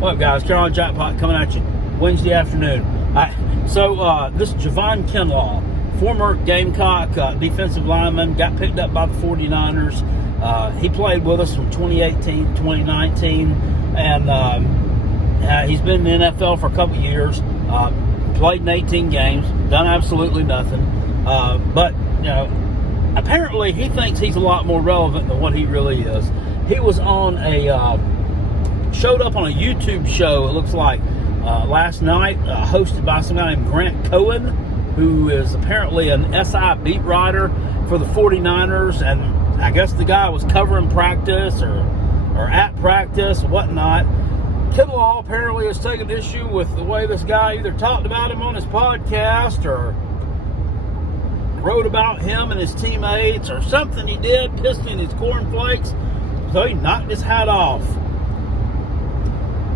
What up, guys? Carolina Jackpot coming at you Wednesday afternoon. This is Javon Kinlaw, former Gamecock defensive lineman, got picked up by the 49ers. He played with us from 2018 to 2019, and he's been in the NFL for a couple of years. Played in 18 games, done absolutely nothing. But apparently he thinks he's a lot more relevant than what he really is. He was on showed up on a YouTube show, it looks like, last night, hosted by some guy named Grant Cohen, who is apparently an SI beat writer for the 49ers, and I guess the guy was covering practice or at practice, whatnot. Kinlaw apparently has taken issue with the way this guy either talked about him on his podcast or wrote about him and his teammates or something he did, pissed in his cornflakes, so he knocked his hat off.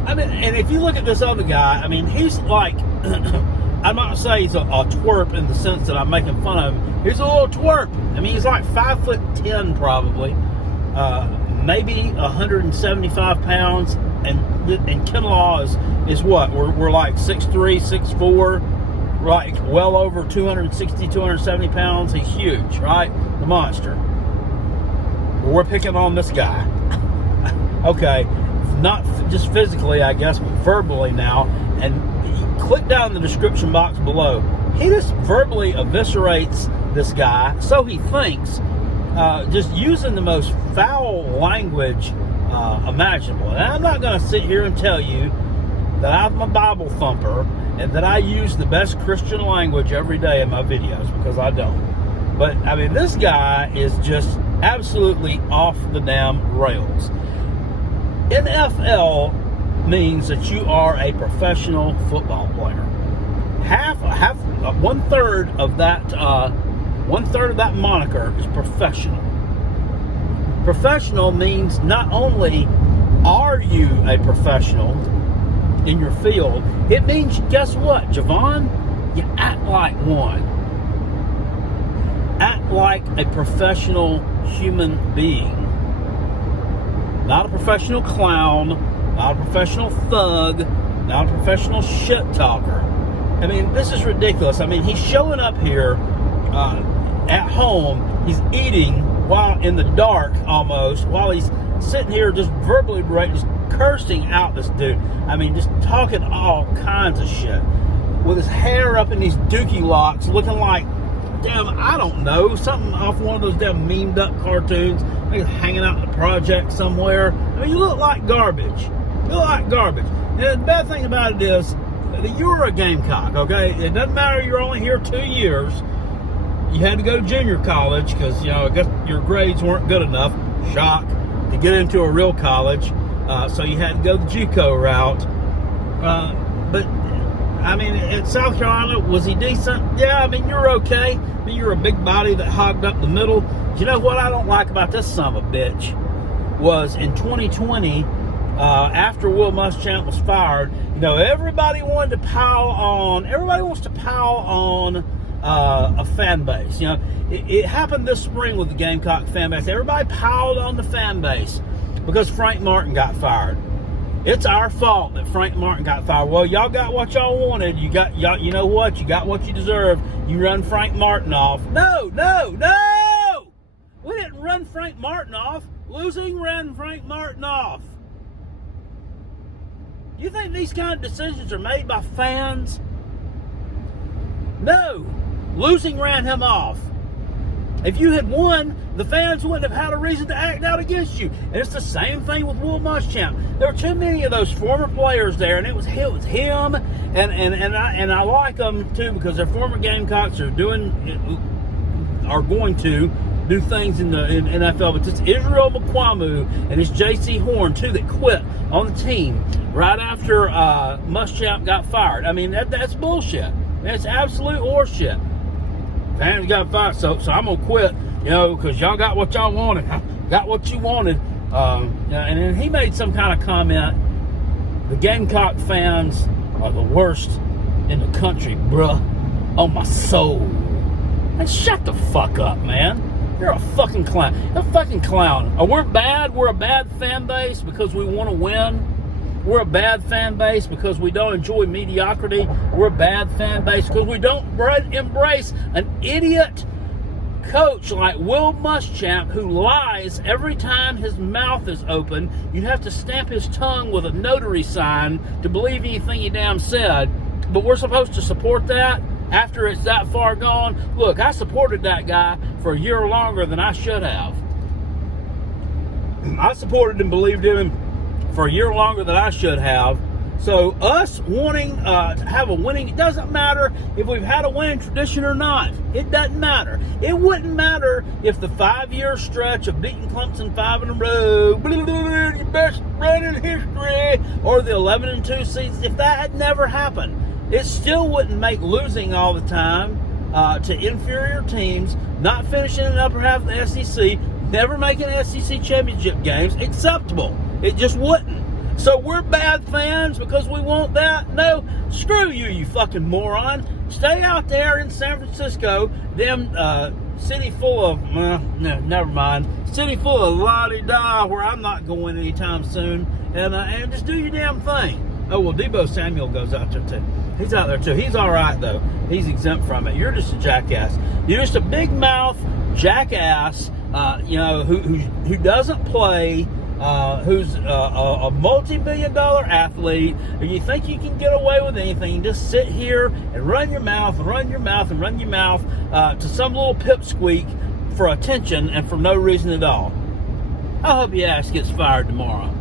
I mean, and if you look at this other guy, I mean, he's like, I'm not going to say he's a twerp in the sense that I'm making fun of him. He's a little twerp. I mean, he's like 5'10" probably, maybe 175 pounds, and Kinlaw is what? We're like 6'3", 6'4", like well over 260, 270 pounds. He's huge, right? The monster. We're picking on this guy. Okay. Not just physically, I guess, but verbally now. And click down in the description box below. He just verbally eviscerates this guy, so he thinks, just using the most foul language imaginable. And I'm not going to sit here and tell you that I'm a Bible thumper and that I use the best Christian language every day in my videos, because I don't. But, I mean, this guy is just absolutely off the damn rails. NFL means that you are a professional football player. One third of that moniker is professional. Professional means not only are you a professional in your field, it means, guess what, Javon? You act like one. Act like a professional human being. Not a professional clown, not a professional thug, not a professional shit talker. I mean, this is ridiculous. I mean, he's showing up here at home. He's eating while in the dark almost, while he's sitting here just verbally just cursing out this dude. I mean, just talking all kinds of shit. With his hair up in these dookie locks, looking like, damn, I don't know, something off one of those damn memed up cartoons. He's hanging out in the project somewhere. I mean, you look like garbage. You look like garbage. And the bad thing about it is that you're a Gamecock, okay? It doesn't matter, you're only here 2 years. You had to go to junior college because, I guess your grades weren't good enough, shock, to get into a real college. So you had to go the JUCO route. But I mean, at South Carolina, was he decent? Yeah, I mean, you're okay. I mean, you're a big body that hogged up the middle. You know what I don't like about this son of a bitch was in 2020, after Will Muschamp was fired, everybody wanted to pile on. Everybody wants to pile on a fan base. It happened this spring with the Gamecock fan base. Everybody piled on the fan base because Frank Martin got fired. It's our fault that Frank Martin got fired. Well, y'all got what y'all wanted. You know what? You got what you deserve. You run Frank Martin off. No! We didn't run Frank Martin off. Losing ran Frank Martin off. You think these kind of decisions are made by fans? No. Losing ran him off. If you had won, the fans wouldn't have had a reason to act out against you. And it's the same thing with Will Muschamp. There were too many of those former players there, and it was him, and I like them too because they're former Gamecocks are going to do things in NFL. But it's Israel Mukuamu and it's J.C. Horn too that quit on the team right after Muschamp got fired. I mean, that's bullshit. That's absolute horseshit. Fans got fired, so I'm gonna quit, because y'all got what y'all wanted, got what you wanted. And then he made some kind of comment. The Gamecock fans are the worst in the country, bruh, on my soul. And shut the fuck up, man. You're a fucking clown. You're a fucking clown. We're bad. We're a bad fan base because we want to win. we're a bad fan base because we don't enjoy mediocrity. We're a bad fan base because we don't embrace an idiot coach like Will Muschamp who lies every time his mouth is open. You have to stamp his tongue with a notary sign to believe anything he damn said. But we're supposed to support that after it's that far gone. Look, I supported that guy for a year longer than I should have. I supported and believed in him for a year longer than I should have. So us wanting to have a winning, it doesn't matter if we've had a winning tradition or not. It doesn't matter. It wouldn't matter if the 5-year stretch of beating Clemson 5 in a row, the best run in history, or the 11-2 season, if that had never happened. It still wouldn't make losing all the time to inferior teams, not finishing in the upper half of the SEC, never making SEC championship games acceptable. It just wouldn't. So we're bad fans because we want that? No, screw you, you fucking moron. Stay out there in San Francisco, them city full of, no, never mind, city full of la-di-da where I'm not going anytime soon, and just do your damn thing. Oh, well, Debo Samuel goes out there too. He's out there too. He's all right, though. He's exempt from it. You're just a jackass. You're just a big mouth jackass, who doesn't play, who's a multi-million-dollar athlete, and you think you can get away with anything. Just sit here and run your mouth and run your mouth and run your mouth to some little pipsqueak for attention and for no reason at all. I hope your ass gets fired tomorrow.